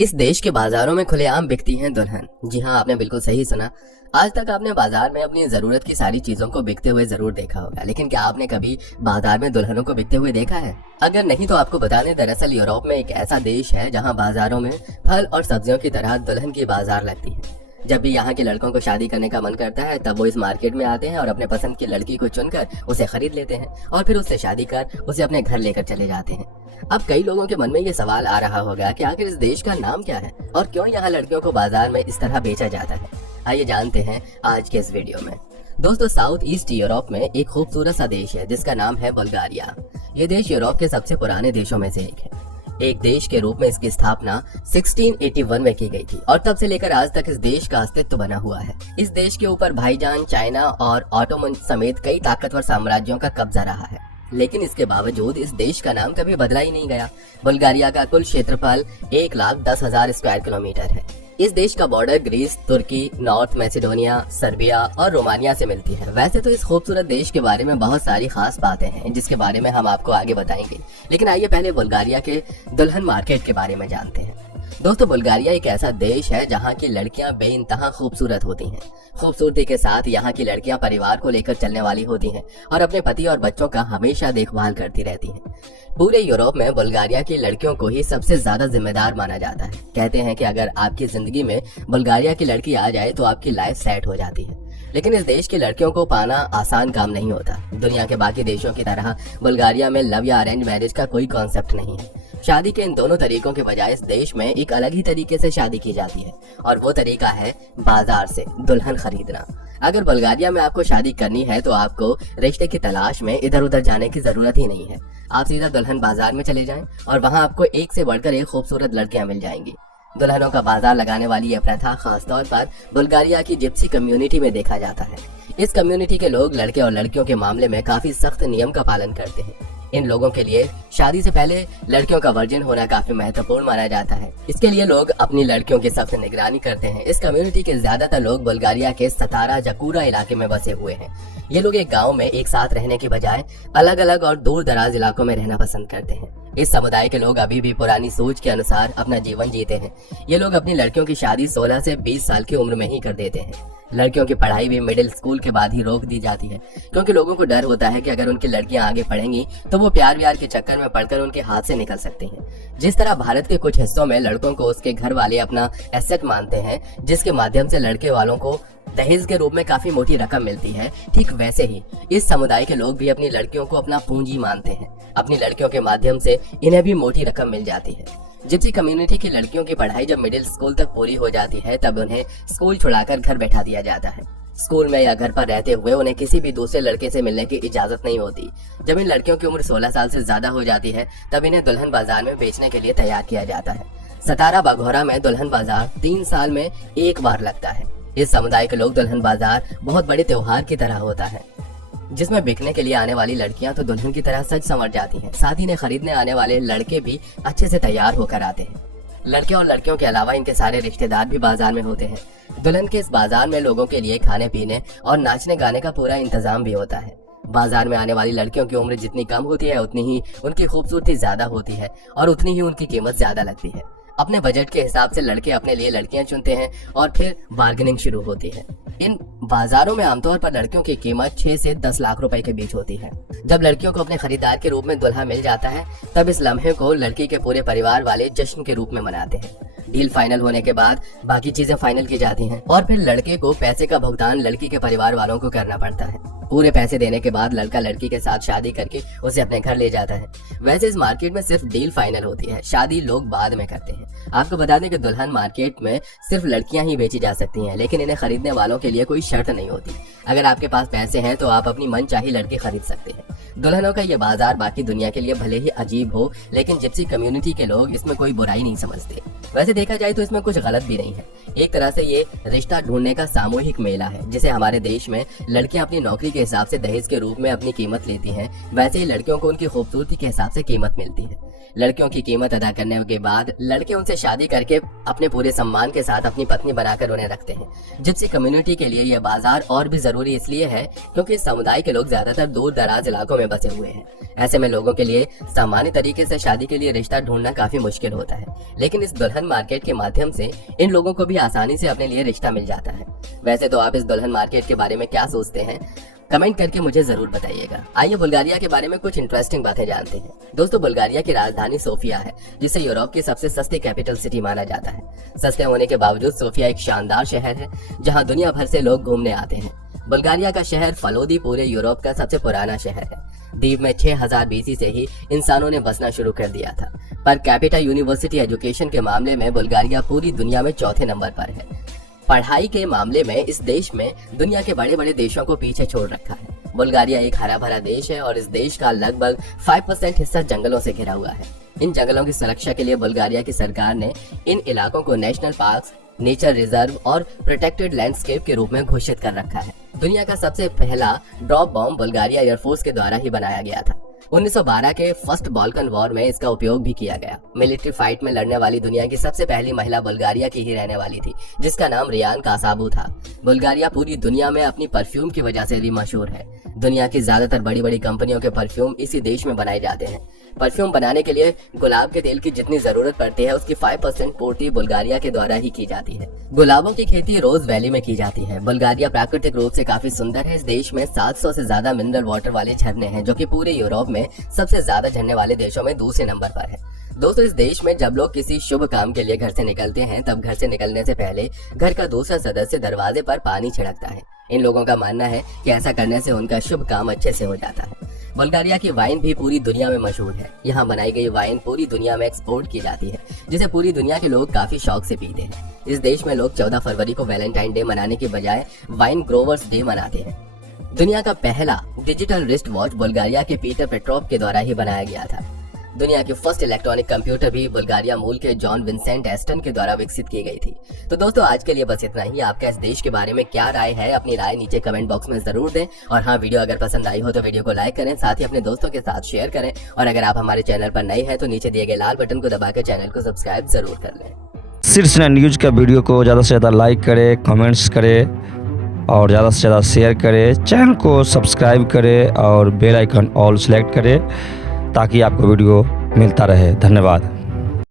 इस देश के बाजारों में खुलेआम बिकती हैं दुल्हन। जी हाँ, आपने बिल्कुल सही सुना। आज तक आपने बाजार में अपनी जरूरत की सारी चीजों को बिकते हुए जरूर देखा होगा, लेकिन क्या आपने कभी बाजार में दुल्हनों को बिकते हुए देखा है? अगर नहीं तो आपको बता दें, दरअसल यूरोप में एक ऐसा देश है जहाँ बाजारों में फल और सब्जियों की तरह दुल्हन की बाजार लगती है। जब भी यहाँ के लड़कों को शादी करने का मन करता है, तब वो इस मार्केट में आते हैं और अपने पसंद की लड़की को चुनकर उसे खरीद लेते हैं और फिर उससे शादी कर उसे अपने घर लेकर चले जाते हैं। अब कई लोगों के मन में ये सवाल आ रहा होगा कि आखिर इस देश का नाम क्या है और क्यों यहाँ लड़कियों को बाजार में इस तरह बेचा जाता है। आइए जानते हैं आज के इस वीडियो में। दोस्तों, साउथ ईस्ट यूरोप में एक खूबसूरत सा देश है जिसका नाम है बुल्गारिया। ये देश यूरोप के सबसे पुराने देशों में से एक है। एक देश के रूप में इसकी स्थापना 1681 में की गई थी और तब से लेकर आज तक इस देश का अस्तित्व बना हुआ है। इस देश के ऊपर भाईजान, चाइना और ऑटोमन समेत कई ताकतवर साम्राज्यों का कब्जा रहा है, लेकिन इसके बावजूद इस देश का नाम कभी बदला ही नहीं गया। बुल्गारिया का कुल क्षेत्रफल 1,10,000 स्क्वायर किलोमीटर है। इस देश का बॉर्डर ग्रीस, तुर्की, नॉर्थ मैसेडोनिया, सर्बिया और रोमानिया से मिलती है। वैसे तो इस खूबसूरत देश के बारे में बहुत सारी खास बातें हैं जिसके बारे में हम आपको आगे बताएंगे, लेकिन आइए पहले बुल्गारिया के दुल्हन मार्केट के बारे में जानते हैं। दोस्तों, बुल्गारिया एक ऐसा देश है जहाँ की लड़कियां बेइंतहा खूबसूरत होती हैं। खूबसूरती के साथ यहाँ की लड़कियां परिवार को लेकर चलने वाली होती हैं और अपने पति और बच्चों का हमेशा देखभाल करती रहती हैं। पूरे यूरोप में बुल्गारिया की लड़कियों को ही सबसे ज्यादा जिम्मेदार माना जाता है। कहते हैं कि अगर आपकी जिंदगी में बुल्गारिया की लड़की आ जाए तो आपकी लाइफ सेट हो जाती है। लेकिन इस देश की लड़कियों को पाना आसान काम नहीं होता। दुनिया के बाकी देशों की तरह बुल्गारिया में लव या अरेंज मैरिज का कोई कॉन्सेप्ट नहीं है। शादी के इन दोनों तरीकों के बजाय इस देश में एक अलग ही तरीके से शादी की जाती है और वो तरीका है बाजार से दुल्हन खरीदना। अगर बुल्गारिया में आपको शादी करनी है तो आपको रिश्ते की तलाश में इधर उधर जाने की जरूरत ही नहीं है। आप सीधा दुल्हन बाजार में चले जाएं और वहाँ आपको एक से बढ़कर एक खूबसूरत लड़कियां मिल जाएंगी। दुल्हनों का बाजार लगाने वाली यह प्रथा खासतौर पर बुल्गारिया की जिप्सी कम्युनिटी में देखा जाता है। इस कम्युनिटी के लोग लड़के और लड़कियों के मामले में काफी सख्त नियम का पालन करते हैं। इन लोगों के लिए शादी से पहले लड़कियों का वर्जिन होना काफी महत्वपूर्ण माना जाता है। इसके लिए लोग अपनी लड़कियों की सख्त निगरानी करते हैं। इस कम्युनिटी के ज्यादातर लोग बुल्गारिया के सतारा जकूरा इलाके में बसे हुए हैं। ये लोग एक गांव में एक साथ रहने के बजाय अलग अलग और दूर दराज इलाकों में रहना पसंद करते हैं। इस समुदाय के लोग अभी भी पुरानी सोच के अनुसार अपना जीवन जीते हैं। ये लोग अपनी लड़कियों की शादी 16 से 20 साल की उम्र में ही कर देते हैं। लड़कियों की पढ़ाई भी मिडिल स्कूल के बाद ही रोक दी जाती है, क्योंकि लोगों को डर होता है कि अगर उनकी लड़कियां आगे पढ़ेंगी तो वो प्यार व्यार के चक्कर में पड़कर उनके हाथ से निकल सकती हैं। जिस तरह भारत के कुछ हिस्सों में लड़कों को उसके घर वाले अपना एसेट मानते हैं, जिसके माध्यम से लड़के वालों को दहेज के रूप में काफी मोटी रकम मिलती है, ठीक वैसे ही इस समुदाय के लोग भी अपनी लड़कियों को अपना पूंजी मानते हैं। अपनी लड़कियों के माध्यम से इन्हें भी मोटी रकम मिल जाती है। जिप्सी कम्युनिटी की लड़कियों की पढ़ाई जब मिडिल स्कूल तक पूरी हो जाती है, तब उन्हें स्कूल छुड़ाकर घर बैठा दिया जाता है। स्कूल में या घर पर रहते हुए उन्हें किसी भी दूसरे लड़के से मिलने की इजाजत नहीं होती। जब इन लड़कियों की उम्र 16 साल से ज्यादा हो जाती है, तब इन्हें दुल्हन बाजार में बेचने के लिए तैयार किया जाता है। सतारा बाघोरा में दुल्हन बाजार 3 साल में एक बार लगता है। इस समुदाय के लोग दुल्हन बाजार बहुत बड़े त्योहार की तरह होता है, जिसमें बिकने के लिए आने वाली लड़कियां तो दुल्हन की तरह सज संवर जाती हैं। साथ ही इन्हें खरीदने आने वाले लड़के भी अच्छे से तैयार होकर आते हैं। लड़के और लड़कियों के अलावा इनके सारे रिश्तेदार भी बाजार में होते हैं। दुल्हन के इस बाजार में लोगों के लिए खाने पीने और नाचने गाने का पूरा इंतजाम भी होता है। बाजार में आने वाली लड़कियों की उम्र जितनी कम होती है, उतनी ही उनकी खूबसूरती ज्यादा होती है और उतनी ही उनकी कीमत ज्यादा लगती है। अपने बजट के हिसाब से लड़के अपने लिए लड़कियां चुनते हैं और फिर बार्गेनिंग शुरू होती है। इन बाजारों में आमतौर पर लड़कियों की कीमत 6 से 10 लाख रुपए के बीच होती है। जब लड़कियों को अपने खरीदार के रूप में दुल्हा मिल जाता है, तब इस लम्हे को लड़की के पूरे परिवार वाले जश्न के रूप में मनाते हैं। डील फाइनल होने के बाद बाकी चीजें फाइनल की जाती हैं और फिर लड़के को पैसे का भुगतान लड़की के परिवार वालों को करना पड़ता है। पूरे पैसे देने के बाद लड़का लड़की के साथ शादी करके उसे अपने घर ले जाता है। वैसे इस मार्केट में सिर्फ डील फाइनल होती है, शादी लोग बाद में करते हैं। आपको बता दें कि दुल्हन मार्केट में सिर्फ लड़कियां ही बेची जा सकती हैं, लेकिन इन्हें खरीदने वालों के लिए कोई शर्त नहीं होती। अगर आपके पास पैसे हैं तो आप अपनी मनचाही लड़की खरीद सकते हैं। दुल्हनों का ये बाजार बाकी दुनिया के लिए भले ही अजीब हो, लेकिन जिप्सी कम्युनिटी के लोग इसमें कोई बुराई नहीं समझते। वैसे देखा जाए तो इसमें कुछ गलत भी नहीं है। एक तरह से ये रिश्ता ढूंढने का सामूहिक मेला है। जिसे हमारे देश में लड़कियां अपनी नौकरी के हिसाब से दहेज के रूप में अपनी कीमत लेती हैं, वैसे ही लड़कियों को उनकी खूबसूरती के हिसाब से कीमत मिलती है। लड़कियों की कीमत अदा करने के बाद लड़के उनसे शादी करके अपने पूरे सम्मान के साथ अपनी पत्नी बनाकर उन्हें रखते हैं। जिप्सी कम्युनिटी के लिए यह बाजार और भी जरूरी इसलिए है क्योंकि इस समुदाय के लोग ज्यादातर दूर दराज इलाकों में बसे हुए हैं। ऐसे में लोगों के लिए सामान्य तरीके से शादी के लिए रिश्ता ढूंढना काफी मुश्किल होता है, लेकिन इस दुल्हन मार्केट के माध्यम से इन लोगों को भी आसानी से अपने लिए रिश्ता मिल जाता है। वैसे तो आप इस दुल्हन मार्केट के बारे में क्या सोचते हैं, कमेंट करके मुझे जरूर बताइएगा। आइए बुल्गारिया के बारे में कुछ इंटरेस्टिंग बातें जानते हैं। दोस्तों, बुल्गारिया की राजधानी सोफिया है, जिसे यूरोप की सबसे सस्ती कैपिटल सिटी माना जाता है। सस्ते होने के बावजूद सोफिया एक शानदार शहर है जहां दुनिया भर से लोग घूमने आते हैं। बुल्गारिया का शहर फलोदी पूरे यूरोप का सबसे पुराना शहर है। द्वीप में 6000 BC से ही इंसानों ने बसना शुरू कर दिया था। पर कैपिटा यूनिवर्सिटी एजुकेशन के मामले में बुल्गारिया पूरी दुनिया में चौथे नंबर पर है। पढ़ाई के मामले में इस देश में दुनिया के बड़े बड़े देशों को पीछे छोड़ रखा है। बुल्गारिया एक हरा भरा देश है और इस देश का लगभग 5% हिस्सा जंगलों से घिरा हुआ है। इन जंगलों की सुरक्षा के लिए बुल्गारिया की सरकार ने इन इलाकों को नेशनल पार्क, नेचर रिजर्व और प्रोटेक्टेड लैंडस्केप के रूप में घोषित कर रखा है। दुनिया का सबसे पहला ड्रॉप बॉम्ब बुल्गारिया एयरफोर्स के द्वारा ही बनाया गया था। 1912 के फर्स्ट बाल्कन वॉर में इसका उपयोग भी किया गया। मिलिट्री फाइट में लड़ने वाली दुनिया की सबसे पहली महिला बुल्गारिया की ही रहने वाली थी, जिसका नाम रियान कासाबू था। बुल्गारिया पूरी दुनिया में अपनी परफ्यूम की वजह से भी मशहूर है। दुनिया की ज्यादातर बड़ी बड़ी कंपनियों के परफ्यूम इसी देश में बनाए जाते हैं। परफ्यूम बनाने के लिए गुलाब के तेल की जितनी जरूरत पड़ती है उसकी 5% पूर्ति बुल्गारिया के द्वारा ही की जाती है। गुलाबों की खेती रोज वैली में की जाती है। बुल्गारिया प्राकृतिक रूप से काफी सुंदर है। इस देश में 700 से ज्यादा मिनरल वाटर वाले झरने हैं, जो कि पूरे यूरोप में सबसे ज्यादा झरने वाले देशों में दूसरे नंबर पर है। दोस्तों, इस देश में जब लोग किसी शुभ काम के लिए घर से निकलते हैं, तब घर से निकलने से पहले घर का दूसरा सदस्य दरवाजे पर पानी छिड़कता है। इन लोगों का मानना है कि ऐसा करने से उनका शुभ काम अच्छे से हो जाता है। बुल्गारिया की वाइन भी पूरी दुनिया में मशहूर है। यहाँ बनाई गई वाइन पूरी दुनिया में एक्सपोर्ट की जाती है, जिसे पूरी दुनिया के लोग काफी शौक से पीते हैं। इस देश में लोग 14 फरवरी को वैलेंटाइन डे मनाने की बजाय वाइन ग्रोवर्स डे मनाते हैं। दुनिया का पहला डिजिटल रिस्ट वॉच बुल्गारिया के पीटर पेट्रोव के द्वारा ही बनाया गया था। दुनिया की फर्स्ट इलेक्ट्रॉनिक कंप्यूटर भी बुल्गारिया मूल के जॉन विंसेंट एस्टन के द्वारा विकसित की गई थी। तो दोस्तों, आज के लिए बस इतना ही। आपका इस देश के बारे में क्या राय है, अपनी राय नीचे कमेंट बॉक्स में जरूर दें। और हाँ, वीडियो अगर पसंद आई हो तो वीडियो को लाइक करें, साथ ही अपने दोस्तों के साथ शेयर करें। और अगर आप हमारे चैनल पर नए हैं तो नीचे दिए गए लाल बटन को दबाकर चैनल को सब्सक्राइब जरूर कर लें। शीर्ष न्यूज का वीडियो को ज़्यादा से ज़्यादा लाइक करें, कमेंट्स करें और ज़्यादा से ज़्यादा शेयर करें। चैनल को सब्सक्राइब करें और बेल आइकन ऑल सेलेक्ट करें ताकि आपको वीडियो मिलता रहे। धन्यवाद।